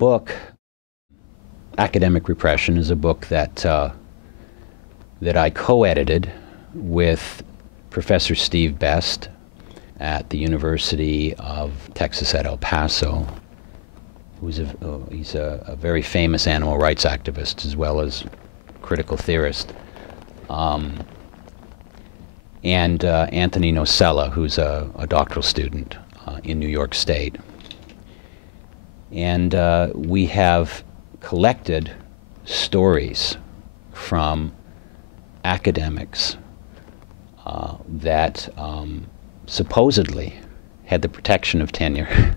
book, Academic Repression, is a book that I co-edited with Professor Steve Best at the University of Texas at El Paso, he's a very famous animal rights activist as well as critical theorist, and Anthony Nocella, who's a doctoral student in New York State. And we have collected stories from academics that supposedly had the protection of tenure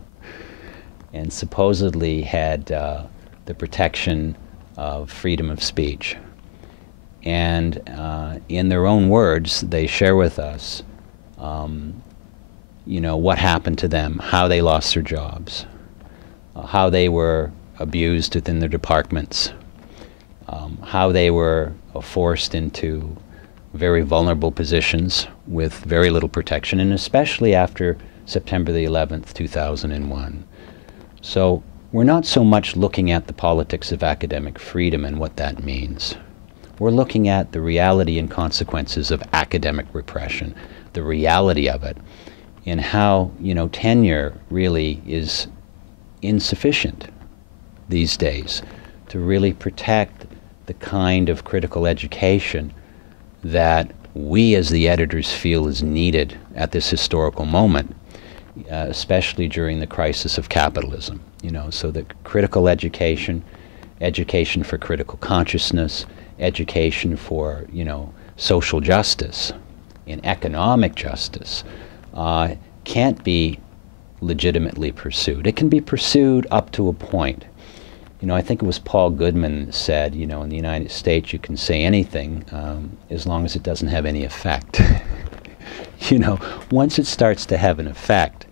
and supposedly had the protection of freedom of speech. And in their own words, they share with us, what happened to them, how they lost their jobs, how they were abused within their departments, how they were forced into very vulnerable positions with very little protection, and especially after September the 11th, 2001. So we're not so much looking at the politics of academic freedom and what that means. We're looking at the reality and consequences of academic repression, the reality of it, and how, tenure really is insufficient these days to really protect the kind of critical education that we as the editors feel is needed at this historical moment, especially during the crisis of capitalism. So the critical education, education for critical consciousness, education for, social justice and economic justice can't be legitimately pursued. It can be pursued up to a point. I think it was Paul Goodman that said, in the United States you can say anything as long as it doesn't have any effect. Once it starts to have an effect,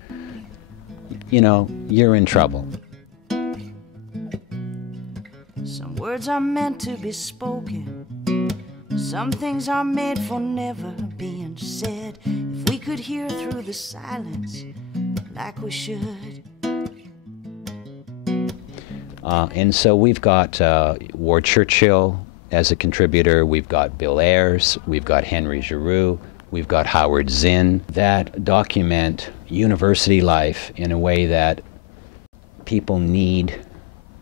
you're in trouble. Some words are meant to be spoken. Some things are made for never being said. If we could hear through the silence like we should. And so we've got Ward Churchill as a contributor, we've got Bill Ayers, we've got Henry Giroux, we've got Howard Zinn, that document university life in a way that people need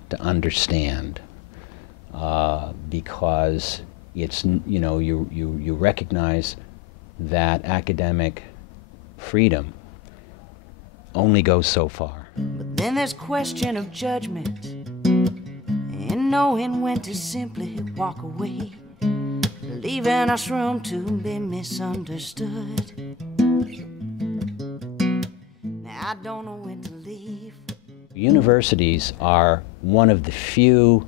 to understand, because it's, you recognize that academic freedom only goes so far. But then there's question of judgment and knowing when to simply walk away, leaving us room to be misunderstood. Now I don't know when to leave. Universities are one of the few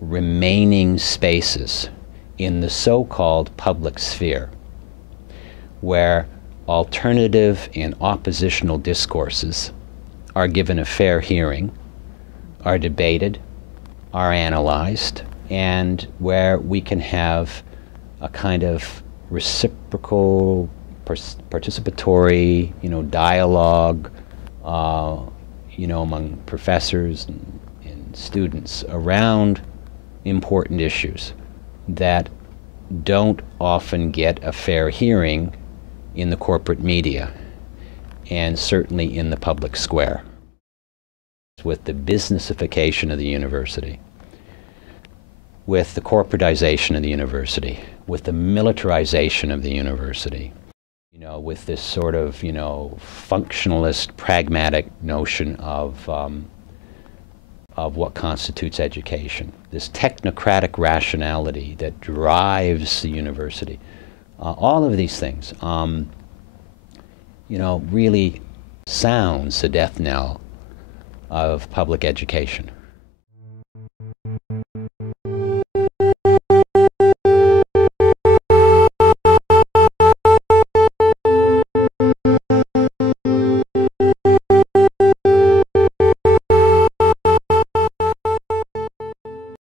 remaining spaces in the so-called public sphere where alternative and oppositional discourses are given a fair hearing, are debated, are analyzed, and where we can have a kind of reciprocal, participatory, dialogue, among professors and students around important issues that don't often get a fair hearing in the corporate media, and certainly in the public square. With the businessification of the university, with the corporatization of the university, with the militarization of the university, with this sort of, functionalist, pragmatic notion of what constitutes education, this technocratic rationality that drives the university. All of these things, really sounds the death knell of public education.